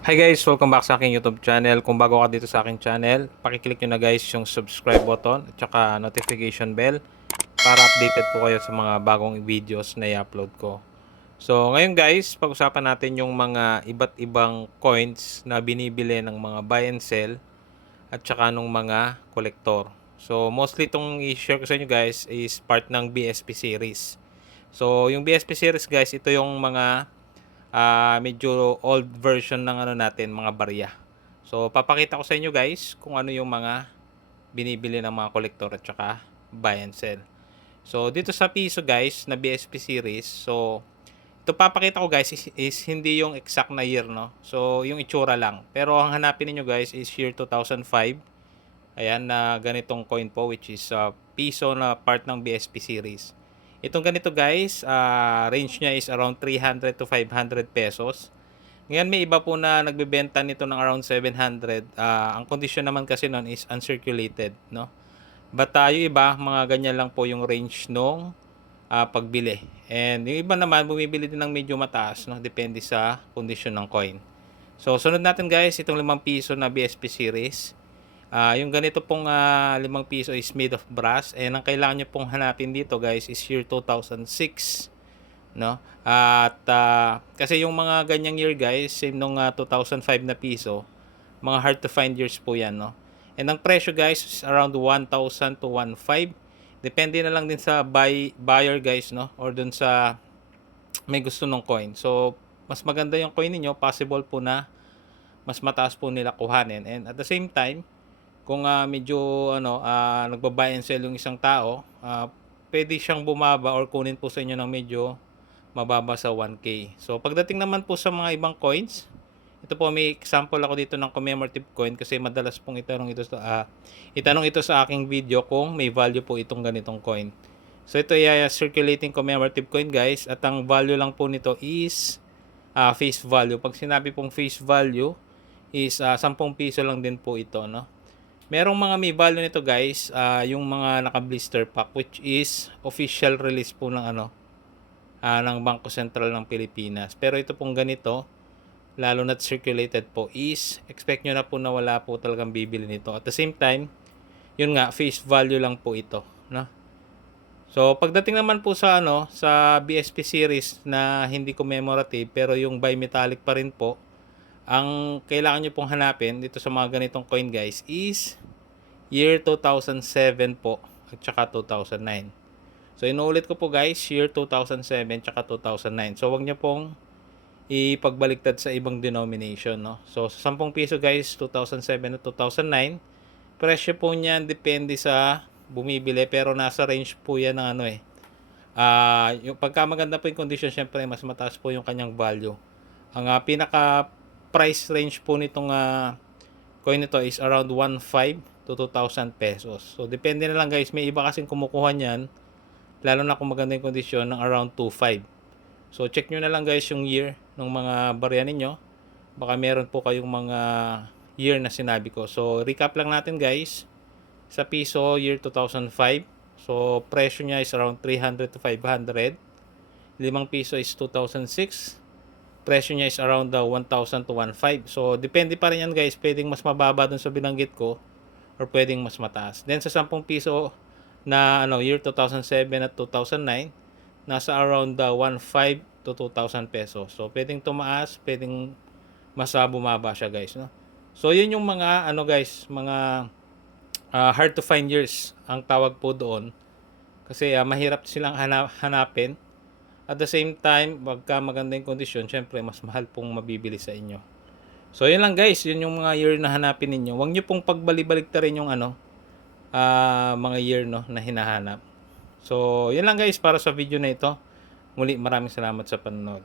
Hi guys! Welcome back sa aking YouTube channel. Kung bago ka dito sa aking channel, pakiclick nyo na guys yung subscribe button at saka notification bell para updated po kayo sa mga bagong videos na i-upload ko. So ngayon guys, pag-usapan natin yung mga iba't ibang coins na binibili ng mga buy and sell at saka nung mga collector. So mostly itong i-share ko sa inyo guys is part ng BSP series. So yung BSP series guys, ito yung mga medyo old version ng ano natin, mga barya. So papakita ko sa inyo guys kung ano yung mga binibili ng mga kolektor at saka buy and sell. So dito sa piso guys na BSP series, so ito papakita ko guys is hindi yung exact na year, no. So yung itsura lang. Pero ang hanapin niyo guys is year 2005. Ayan, na ganitong coin po, which is piso na part ng BSP series. Itong ganito guys, range niya is around 300 to 500 pesos. Ngayon may iba po na nagbebenta nito ng around 700. Ang condition naman kasi noon is uncirculated, no? But yung iba, mga ganyan lang po yung range nung pagbili. And yung iba naman, bumibili din ng medyo mataas, no? Depende sa condition ng coin. So, sunod natin guys, itong 5 piso na BSP series. Yung ganito pong 5 piso is made of brass. And ang kailangan nyo pong hanapin dito guys is year 2006. No? At kasi yung mga ganyang year guys, same nung 2005 na piso, mga hard to find years po yan. No? And ang presyo guys is around 1,000 to 1,500. Depende na lang din sa buyer guys, no? Or dun sa may gusto ng coin. So, mas maganda yung coin niyo, possible po na mas mataas po nila kuhanin. And at the same time, kung medyo nagba-buy and sell yung isang tao, pwede siyang bumaba or kunin po sa inyo ng medyo mababa sa 1K. So pagdating naman po sa mga ibang coins, ito po may example ako dito ng commemorative coin kasi madalas pong itanong ito sa aking video kung may value po itong ganitong coin. So ito ay circulating commemorative coin guys, at ang value lang po nito is face value. Pag sinabi pong face value is 10 piso lang din po ito, no? Merong mga may value nito guys, yung mga naka-blister pack, which is official release po ng ng Bangko Sentral ng Pilipinas. Pero ito pong ganito, lalo na circulated po, is expect nyo na po na wala po talagang bibili nito. At the same time, yun nga, face value lang po ito, no? So pagdating naman po sa sa BSP series na hindi commemorative pero yung bimetallic pa rin po, ang kailangan nyo pong hanapin dito sa mga ganitong coin guys is year 2007 po at saka 2009. So inuulit ko po guys, year 2007 at saka 2009. So wag nyo pong ipagbaliktad sa ibang denomination, no? So sa 10 piso guys, 2007 at 2009, presyo po niyan depende sa bumibili pero nasa range po yan ng yung pagka maganda po yung condition, syempre mas mataas po yung kanyang value. Ang pinaka price range po nitong coin nito is around 1,500 to 2,000 pesos. So depende na lang guys, may iba kasing kumukuha niyan, lalo na kung maganda yung kondisyon, ng around 2,500. So check nyo na lang guys yung year ng mga barya ninyo. Baka meron po kayong mga year na sinabi ko. So recap lang natin guys. Sa piso, year 2005. So presyo niya is around 300 to 500. 5 piso is 2006. Presyo niya is around 1,000 to 1,500. So depende pa rin yan guys. Pwedeng mas mababa dun sa binanggit ko or pwedeng mas mataas. Then sa 10 piso na year 2007 at 2009, nasa around 1,500 to 2,000 pesos. So pwedeng tumaas, pwedeng mas bumaba siya guys, no? So yun yung mga guys, mga hard to find years ang tawag po doon kasi mahirap silang hanapin. At the same time, pagka maganda yung kondisyon, syempre mas mahal pong mabibili sa inyo. So yun lang guys, yun yung mga year na hanapin ninyo. Huwag nyo pong pagbalik-balik ta rin yung mga year na hinahanap. So yun lang guys para sa video na ito. Muli, maraming salamat sa panonood.